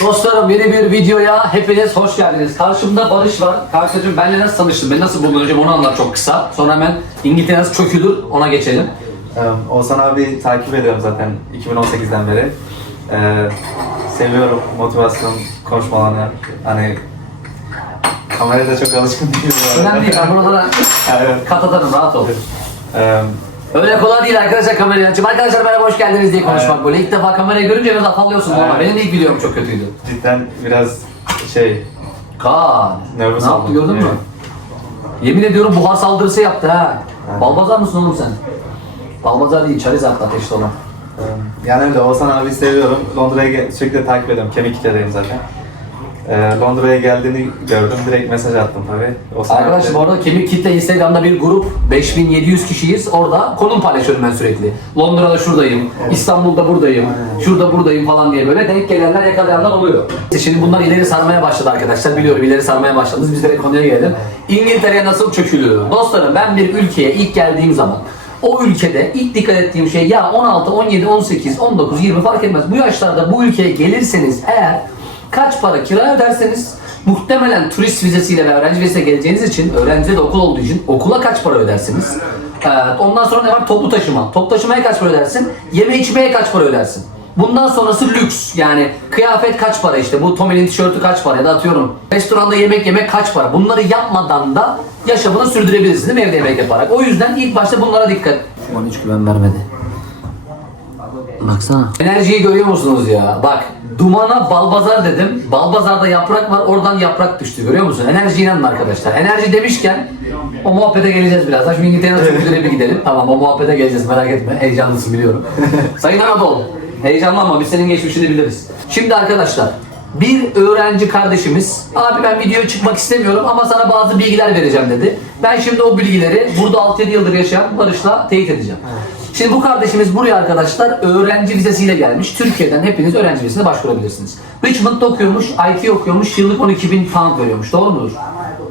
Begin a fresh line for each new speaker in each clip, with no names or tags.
Dostlarım yeni bir videoya hepiniz hoş geldiniz. Karşımda Barış var. Karşıcığım benle nasıl tanıştın? Beni nasıl buldun? Önce onu anlat çok kısa. Sonra hemen İngiltere nasıl çökülür ona geçelim.
Ee, Oğuzhan abi takip ediyorum zaten 2018'den beri. Ee, seviyorum motivasyon konuşmalarını. Hani kameraya da çok alışkın değilim.
Önemli değil. Ben buralara
Evet.
kat atarım rahat ol.
Ee,
Öyle kolay değil arkadaşlar kamerayı açıp arkadaşlar merhaba hoş geldiniz diye konuşmak
Evet.
böyle. İlk defa kamerayı görünce biraz afallıyorsun.
Evet.
Benim de ilk videom çok kötüydü.
cidden biraz şey
Kaan.
Nervous
ne yaptı gördün mü? Yemin ediyorum buhar saldırısı yaptı ha.
Evet.
Balbazar mısın oğlum sen? Balbazar değil, Charizard ateşli olan.
e, yani öyle Oğuzhan abi seviyorum. Londra'ya sürekli takip ediyorum. Kemikli'deyim zaten. Ee, Londra'ya geldiğini gördüm. Direkt mesaj attım tabii.
Arkadaşlar bu arada Kemik Kitle Instagram'da bir grup 5700 kişiyiz. Orada konum paylaşıyorum ben sürekli. Londra'da şuradayım, İstanbul'da buradayım, şurada buradayım falan diye böyle denk gelenler yakalayanlar oluyor. Şimdi bunlar ileri sarmaya başladı arkadaşlar. Biliyorum ileri sarmaya başladınız. Biz de konuya gelelim. İngiltere'ye nasıl çökülüyor? Dostlarım ben bir ülkeye ilk geldiğim zaman o ülkede ilk dikkat ettiğim şey ya 16, 17, 18, 19, 20 fark etmez. Bu yaşlarda bu ülkeye gelirseniz eğer kaç para kira öderseniz muhtemelen turist vizesiyle ve öğrenci vizesiyle geleceğiniz için öğrencide de okul olduğu için okula kaç para ödersiniz? Ee, ondan sonra ne var? Toplu taşıma. Toplu taşımaya kaç para ödersin? Yeme içmeye kaç para ödersin? Bundan sonrası lüks. Yani kıyafet kaç para işte? Bu Tommy'nin tişörtü kaç para? Ya da atıyorum restoranda yemek yemek kaç para? Bunları yapmadan da yaşamını sürdürebilirsin değil mi evde yemek yaparak? O yüzden ilk başta bunlara dikkat. Şu an hiç güven vermedi. Baksana. Enerjiyi görüyor musunuz ya? Bak dumana balbazar dedim. Balbazarda yaprak var oradan yaprak düştü görüyor musun? Enerji inanın arkadaşlar. Enerji demişken o muhabbete geleceğiz birazdan. Şimdi İngiltere'ye çok güzel bir gidelim. Tamam o muhabbete geleceğiz merak etme. Heyecanlısın biliyorum. Sayın Anadolu. Heyecanlanma biz senin geçmişini biliriz. Şimdi arkadaşlar bir öğrenci kardeşimiz abi ben videoya çıkmak istemiyorum ama sana bazı bilgiler vereceğim dedi. Ben şimdi o bilgileri burada 6-7 yıldır yaşayan Barış'la teyit edeceğim. Şimdi bu kardeşimiz buraya arkadaşlar öğrenci vizesiyle gelmiş. Türkiye'den hepiniz öğrenci vizesine başvurabilirsiniz. Richmond'da okuyormuş, IT okuyormuş, yıllık 12 bin pound veriyormuş. Doğru mudur?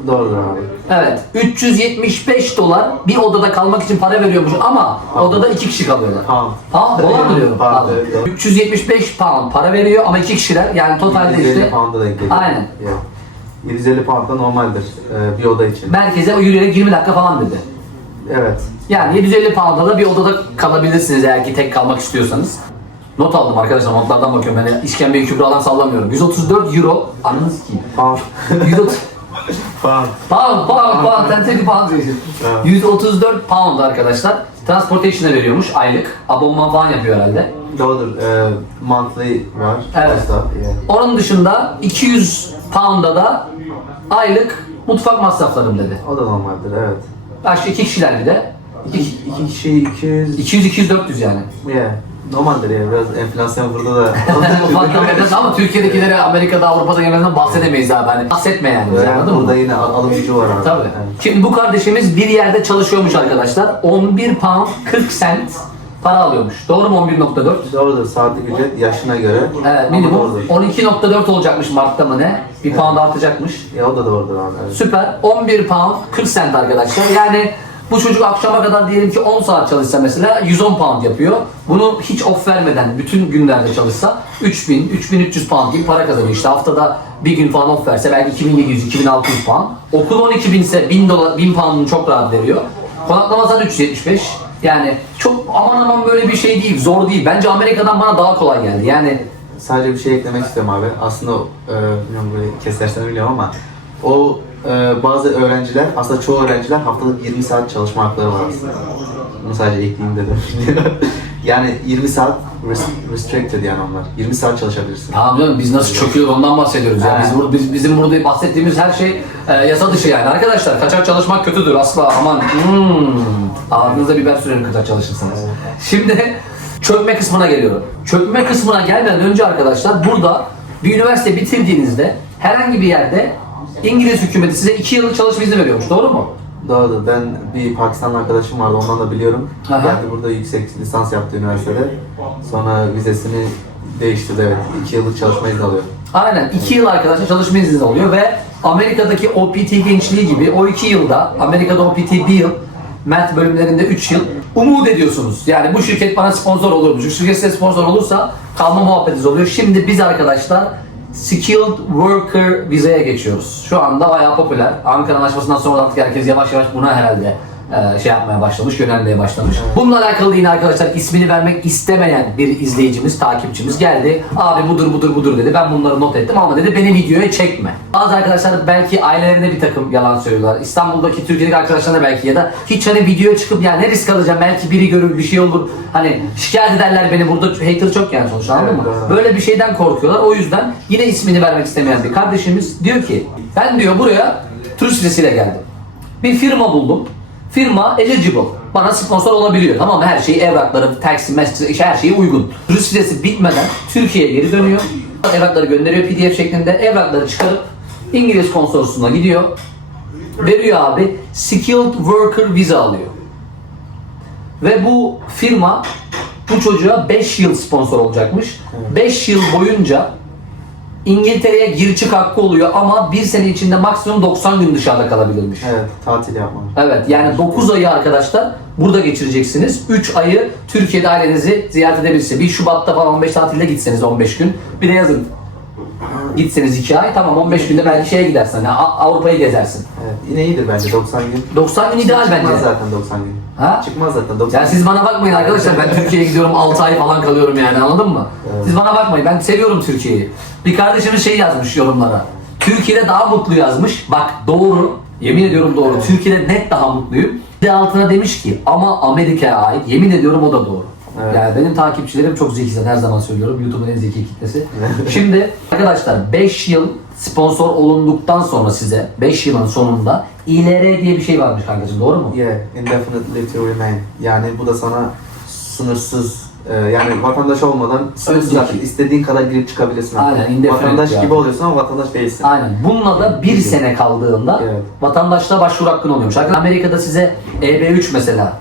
Doğrudur abi.
Evet. 375 dolar bir odada kalmak için para veriyormuş ama odada iki kişi kalıyorlar.
Pound.
Pound, dolar mı diyorum?
Pound,
Pardon.
evet, doğru.
375 pound para veriyor ama iki kişiler yani totalde
750
işte
pound'a denk geliyor.
Aynen.
Yeah. 750 pound da normaldir e, bir oda için.
merkeze yürüyerek 20 dakika falan dedi.
Evet.
Yani 750 pound'a da bir odada kalabilirsiniz eğer ki tek kalmak istiyorsanız. Not aldım arkadaşlar notlardan bakıyorum. Ben işkembeyi kübradan sallamıyorum. 134 euro. Anınız ki.
Pound.
130
pound.
pound, pound, pound. Sen tek pound diyorsun.
Evet.
134 pound arkadaşlar. Transportation'a veriyormuş aylık. Abonman falan yapıyor herhalde.
Doğrudur. E, monthly var.
Evet.
Başta, yeah.
Onun dışında 200 pound'a da aylık mutfak masraflarım dedi.
O da normaldir evet.
Başka iki kişiler bir de.
İki, iki kişi 200
200-200-400 yani.
yeah. Normaldir ya biraz enflasyon burada da
ama Türkiye'dekilere Amerika'da Avrupa'da gelmesinden bahsedemeyiz abi. Hani bahsetme yani. bize, anladın mı?
burada yine al- alım gücü var abi.
Tabii.
Evet.
Şimdi bu kardeşimiz bir yerde çalışıyormuş arkadaşlar. 11 pound 40 cent para alıyormuş. Doğru mu 11.4?
Doğrudur saatlik ücret yaşına göre.
Evet minimum
doğrudur.
12.4 olacakmış Mart'ta mı ne? Bir pound artacakmış.
Ya o da doğrudur abi. Evet.
Süper. 11 pound 40 cent arkadaşlar. Yani bu çocuk akşama kadar diyelim ki 10 saat çalışsa mesela 110 pound yapıyor. Bunu hiç off vermeden bütün günlerde çalışsa 3000 3300 pound gibi para kazanıyor. İşte haftada bir gün falan off verse belki 2700 2600 pound. Okul 12 bin ise 1000 dolar 1000 pound'unu çok rahat veriyor. Konaklamasan 375. Yani çok aman aman böyle bir şey değil, zor değil. Bence Amerika'dan bana daha kolay geldi. Yani
Sadece bir şey eklemek istiyorum abi. Aslında e, bilmiyorum böyle kesersen biliyorum ama o e, bazı öğrenciler, aslında çoğu öğrenciler haftalık 20 saat çalışma hakları var aslında. Bunu sadece ekleyeyim dedim. yani 20 saat res- restricted yani onlar. 20 saat çalışabilirsin.
Tamam canım biz nasıl çöküyoruz ondan bahsediyoruz ya. Biz, bur- biz, bizim burada bahsettiğimiz her şey e, yasa dışı yani. Arkadaşlar kaçak çalışmak kötüdür asla aman. Hmm. Ağzınıza biber sürerim kaçak çalışırsanız. Şimdi çökme kısmına geliyorum. Çökme kısmına gelmeden önce arkadaşlar burada bir üniversite bitirdiğinizde herhangi bir yerde İngiliz hükümeti size 2 yıllık çalışma izni veriyormuş. Doğru mu?
Doğru. Ben bir Pakistanlı arkadaşım vardı ondan da biliyorum.
Aha.
Geldi burada yüksek lisans yaptı üniversitede. Sonra vizesini değiştirdi evet. 2 yıllık çalışma izni alıyor.
Aynen 2 yıl arkadaşlar çalışma izni oluyor ve Amerika'daki OPT gençliği gibi o 2 yılda Amerika'da OPT 1 yıl Math bölümlerinde 3 yıl umut ediyorsunuz. Yani bu şirket bana sponsor olur? Şu şirket size sponsor olursa kalma muhabbetiniz oluyor. Şimdi biz arkadaşlar Skilled Worker vizeye geçiyoruz. Şu anda bayağı popüler. Ankara Anlaşması'ndan sonra artık herkes yavaş yavaş buna herhalde e, şey yapmaya başlamış, yönelmeye başlamış. Bununla alakalı yine arkadaşlar ismini vermek istemeyen bir izleyicimiz, takipçimiz geldi. Abi budur budur budur dedi. Ben bunları not ettim ama dedi beni videoya çekme. Bazı arkadaşlar belki ailelerine bir takım yalan söylüyorlar. İstanbul'daki Türkiye'deki arkadaşlarına belki ya da hiç hani videoya çıkıp yani ne risk alacağım belki biri görür bir şey olur. Hani şikayet ederler beni burada hater çok yani sonuçta anladın mı? Böyle bir şeyden korkuyorlar. O yüzden yine ismini vermek istemeyen bir kardeşimiz diyor ki ben diyor buraya turist vizesiyle geldim. Bir firma buldum. Firma eligible. Bana sponsor olabiliyor. Tamam? Her şeyi evrakları, taksi, mesaj, her şeyi uygun. Turist vizesi bitmeden Türkiye'ye geri dönüyor. Evrakları gönderiyor PDF şeklinde. Evrakları çıkarıp İngiliz konsolosluğuna gidiyor. Veriyor abi. Skilled Worker viza alıyor. Ve bu firma bu çocuğa 5 yıl sponsor olacakmış. 5 yıl boyunca İngiltere'ye gir çık hakkı oluyor ama bir sene içinde maksimum 90 gün dışarıda kalabilirmiş.
Evet, tatil yapmak.
Evet yani 9 ayı arkadaşlar burada geçireceksiniz. 3 ayı Türkiye'de ailenizi ziyaret edebilirsiniz. Bir Şubat'ta falan 15 tatilde gitseniz 15 gün. Bir de yazın gitseniz 2 ay tamam 15 günde belki şeye gidersin. A- Avrupa'yı gezersin.
Evet, yine iyidir bence 90 gün.
90 gün ideal bence.
Çıkmaz zaten 90 gün.
Ha?
Çıkmaz zaten 90
Ya siz bana bakmayın arkadaşlar ben Türkiye'ye gidiyorum 6 ay falan kalıyorum yani anladın mı?
Evet.
Siz bana bakmayın ben seviyorum Türkiye'yi. Bir kardeşimiz şey yazmış yorumlara. Türkiye'de daha mutlu yazmış. Bak doğru. Yemin ediyorum doğru.
Evet.
Türkiye'de net daha mutluyum. Bir de altına demiş ki ama Amerika'ya ait. Yemin ediyorum o da doğru.
Evet.
Yani benim takipçilerim çok zeki zaten her zaman söylüyorum. YouTube'un en zeki kitlesi. Şimdi arkadaşlar 5 yıl sponsor olunduktan sonra size 5 yılın sonunda ILR diye bir şey varmış kardeşim doğru mu?
Yeah, indefinitely to remain. Yani bu da sana sınırsız e, yani vatandaş olmadan sınırsız artık istediğin kadar girip çıkabilirsin.
Aynen, indefinite
Vatandaş
yani.
gibi oluyorsun ama vatandaş değilsin.
Aynen. Bununla da bir sene kaldığında
Evet.
vatandaşlığa başvuru hakkın oluyormuş. Arkadaşlar Amerika'da size EB3 mesela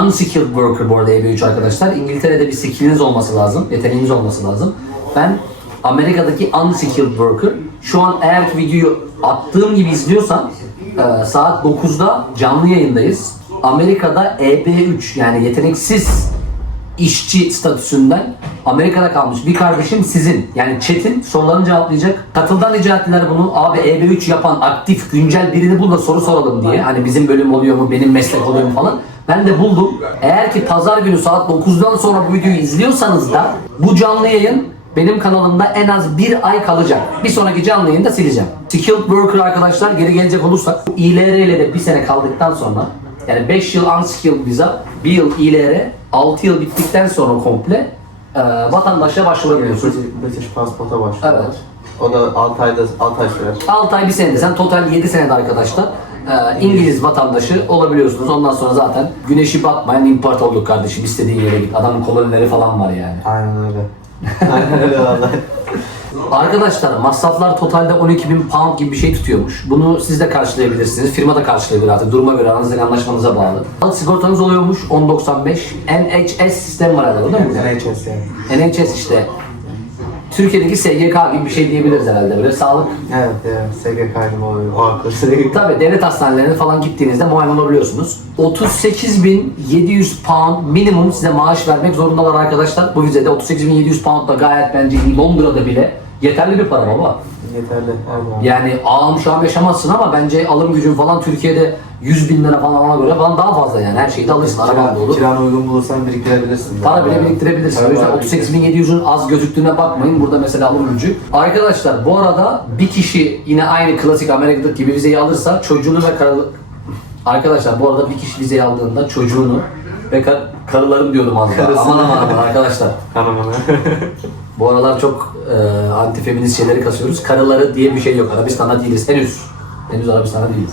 unskilled worker bu arada EB3 arkadaşlar. İngiltere'de bir skilliniz olması lazım, yeteneğiniz olması lazım. Ben Amerika'daki unskilled worker şu an eğer ki videoyu attığım gibi izliyorsan e, saat 9'da canlı yayındayız. Amerika'da EB3 yani yeteneksiz işçi statüsünden Amerika'da kalmış bir kardeşim sizin. Yani chat'in sorularını cevaplayacak. Katıldan rica ettiler bunu. Abi EB3 yapan aktif güncel birini bul da soru soralım diye. Hani bizim bölüm oluyor mu, benim meslek oluyor mu falan. Ben de buldum. Eğer ki pazar günü saat 9'dan sonra bu videoyu izliyorsanız da bu canlı yayın benim kanalımda en az bir ay kalacak. Bir sonraki canlı yayında sileceğim. Skilled Worker arkadaşlar geri gelecek olursak ILR ile de bir sene kaldıktan sonra yani 5 yıl unskilled visa, 1 yıl ILR, 6 yıl bittikten sonra komple e, vatandaşlığa başvurabiliyorsunuz.
British, pasporta başlıyor.
Evet.
O da 6 ayda 6 ay sürer.
6 ay bir senede sen total 7 senede arkadaşlar e, İngiliz vatandaşı olabiliyorsunuz. Ondan sonra zaten güneşi batmayan imparatorluk kardeşim istediğin yere git. Adamın kolonileri falan var yani.
Aynen öyle. Aynen öyle vallahi.
Arkadaşlar masraflar totalde 12 bin pound gibi bir şey tutuyormuş. Bunu siz de karşılayabilirsiniz. Firma da karşılayabilir artık. Duruma göre aranızdaki anlaşmanıza bağlı. Sağlık sigortanız oluyormuş 10.95. NHS sistemi var herhalde değil mi?
NHS yani.
NHS işte. Türkiye'deki SGK gibi bir şey diyebiliriz herhalde böyle sağlık.
Evet, evet. SGK gibi oluyor. O akıl SGK.
Tabii devlet hastanelerine falan gittiğinizde muayene olabiliyorsunuz. 38.700 pound minimum size maaş vermek zorundalar arkadaşlar. Bu vizede 38.700 pound da gayet bence iyi. Londra'da bile yeterli bir para baba.
Yeterli. Evet.
Yani ağam şu an yaşamazsın ama bence alım gücün falan Türkiye'de 100 bin lira falan ona göre falan daha fazla yani. Her şeyi de alırsın. Araban da olur.
kiranı uygun bulursan biriktirebilirsin.
Para bile biriktirebilirsin. O yüzden 38.700'ün az gözüktüğüne bakmayın. Burada mesela alım gücü. Arkadaşlar bu arada bir kişi yine aynı klasik Amerika'daki gibi vizeyi alırsa çocuğunu ve karı... Arkadaşlar bu arada bir kişi vizeyi aldığında çocuğunu ve kar... karılarım diyordum az daha. Aman aman aman arkadaşlar.
Hanımını.
Bu aralar çok e, anti feminist şeyleri kasıyoruz. Karıları diye bir şey yok. Arabistan'da değiliz henüz. Henüz Arabistan'da değiliz.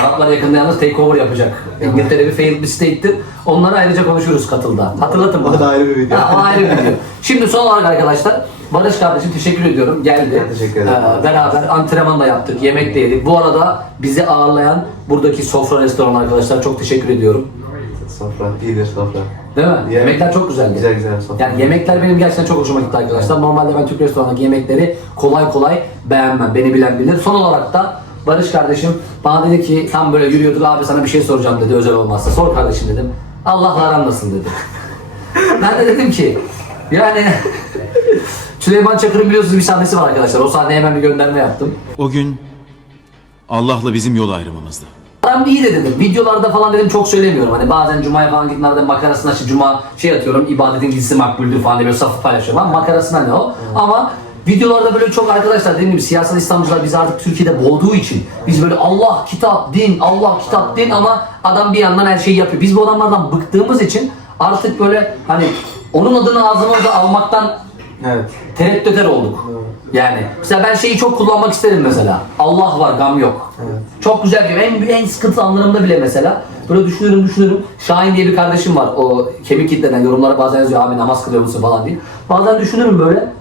Araplar yakında yalnız takeover yapacak. İngiltere bir failed bir state'tir. Onları ayrıca konuşuruz katılda. Hatırlatın bana.
O da ayrı bir video.
Ha, o ayrı bir video. Şimdi son olarak arkadaşlar Barış kardeşim teşekkür ediyorum. Geldi.
Ben teşekkür ederim.
Ee, beraber antrenman da yaptık. Yemek de yedik. Bu arada bizi ağırlayan buradaki sofra restoran arkadaşlar çok teşekkür ediyorum.
Sofra. iyidir sofra.
Değil mi?
Yeah.
Yemekler çok güzeldi.
Güzel güzel sofra.
Yani yemekler benim gerçekten çok hoşuma gitti arkadaşlar. Normalde ben Türk restoranındaki yemekleri kolay kolay beğenmem. Beni bilen bilir. Son olarak da Barış kardeşim bana dedi ki tam böyle yürüyorduk abi sana bir şey soracağım dedi özel olmazsa. Sor kardeşim dedim. Allah'la aran nasıl dedi. ben de dedim ki yani Süleyman Çakır'ın biliyorsunuz bir sahnesi var arkadaşlar. O sahneye hemen bir gönderme yaptım.
O gün Allah'la bizim yol ayrımımızdı.
Adam iyi de dedim. Videolarda falan dedim çok söylemiyorum. Hani bazen Cuma'ya falan gittiğimde makarasına işte Cuma şey atıyorum. ibadetin gizlisi makbuldür falan diye böyle safı paylaşıyorum. Ama makarasına ne o? Ama videolarda böyle çok arkadaşlar dediğim gibi siyasal İslamcılar bizi artık Türkiye'de boğduğu için biz böyle Allah, kitap, din, Allah, kitap, din ama adam bir yandan her şeyi yapıyor. Biz bu adamlardan bıktığımız için artık böyle hani onun adını ağzımıza almaktan
Evet.
tereddüter olduk. Yani mesela ben şeyi çok kullanmak isterim mesela. Allah var, gam yok. Çok güzel bir en en sıkıntı anlarımda bile mesela böyle düşünüyorum düşünüyorum. Şahin diye bir kardeşim var. O kemik kitleden yorumlara bazen yazıyor abi namaz kılıyor musun falan diye. Bazen düşünürüm böyle.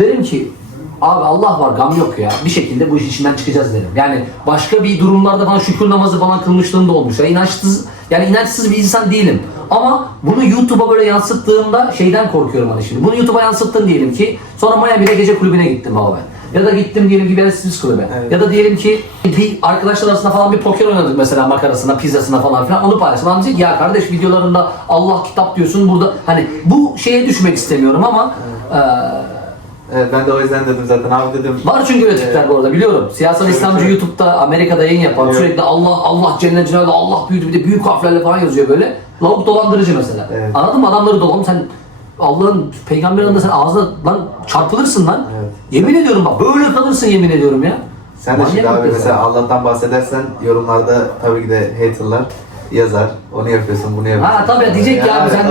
Derim ki abi Allah var gam yok ya. Bir şekilde bu iş içinden çıkacağız derim. Yani başka bir durumlarda falan şükür namazı falan kılmışlığım da olmuş. Ya inançsız yani inançsız bir insan değilim. Ama bunu YouTube'a böyle yansıttığımda şeyden korkuyorum hani şimdi. Bunu YouTube'a yansıttın diyelim ki sonra Miami'de gece kulübüne gittim abi ben. Ya da gittim diyelim ki bir kulübe.
Evet.
Ya da diyelim ki bir arkadaşlar arasında falan bir poker oynadık mesela makarasına, pizzasına falan filan. Onu paylaştım. Adam diyecek ya kardeş videolarında Allah kitap diyorsun burada. Hani bu şeye düşmek istemiyorum ama eee
Evet ben de o yüzden dedim zaten abi dedim.
Var çünkü öyle tipler bu arada biliyorum. Siyasal
Evet,
İslamcı
evet.
YouTube'da Amerika'da yayın yapan
Evet.
sürekli Allah Allah cennet cennet Allah büyüdü bir de büyük harflerle falan yazıyor böyle. Lavuk dolandırıcı mesela.
Evet.
Anladın mı? Adamları dolan sen Allah'ın peygamberin adında sen ağzına lan çarpılırsın lan.
Evet.
Yemin ediyorum bak böyle kalırsın yemin ediyorum ya.
Sen de şimdi
Manyak
abi
bir
mesela. Allah'tan bahsedersen yorumlarda tabii ki de haterlar yazar. Onu yapıyorsun, bunu yapıyorsun.
Ha tabii diyecek ki abi sen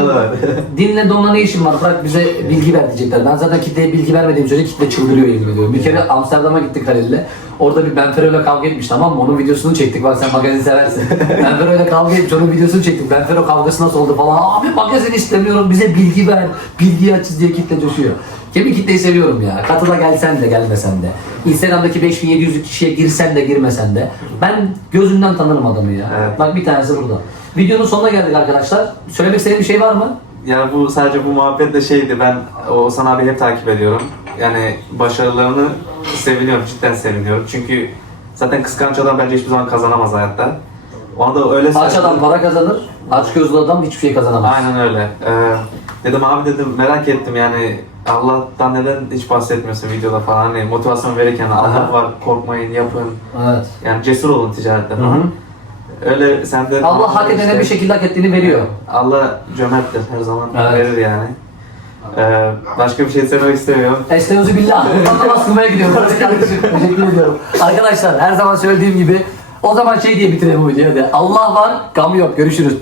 dinle donla ne işin var bırak bize bilgi ver diyecekler. Ben zaten kitleye bilgi vermediğim sürece kitle çıldırıyor yemin ediyorum. Bir kere Amsterdam'a gittik Halil'le. Orada bir Benfero'yla kavga etmiş tamam mı? Onun videosunu çektik bak sen magazin seversin. Benfero'yla kavga etmiş onun videosunu çektik. Benfero kavgası nasıl oldu falan. Abi magazin istemiyorum bize bilgi ver. Bilgi açız diye kitle coşuyor. Kemik kitleyi seviyorum ya. Katıla gelsen de gelmesen de. Instagram'daki 5700 kişiye girsen de girmesen de. Ben gözünden tanırım adamı ya.
Evet.
Bak bir tanesi burada. Videonun sonuna geldik arkadaşlar. Söylemek istediğim bir şey var mı?
Yani bu sadece bu muhabbet de şeydi. Ben Oğuzhan abi hep takip ediyorum. Yani başarılarını seviniyorum, cidden seviniyorum. Çünkü zaten kıskanç adam bence hiçbir zaman kazanamaz hayatta. Ona da öyle
Aç adam para kazanır, aç gözlü adam hiçbir şey kazanamaz.
Aynen öyle. Ee, dedim abi dedim merak ettim yani Allah'tan neden hiç bahsetmiyorsun videoda falan hani motivasyon verirken Allah var korkmayın yapın
Evet.
yani cesur olun ticarette
Hı
falan.
hı.
Öyle sen de
Allah hak edene
işte-
bir şekilde hak ettiğini veriyor.
Allah cömerttir her zaman
Evet.
verir yani. Ee, başka bir şey söylemek istemiyorum.
Estaizu billah. Namaz kılmaya gidiyorum. Teşekkür ediyorum. Arkadaşlar her zaman söylediğim gibi o zaman şey diye bitirelim bu videoyu. Allah var, gam yok. Görüşürüz.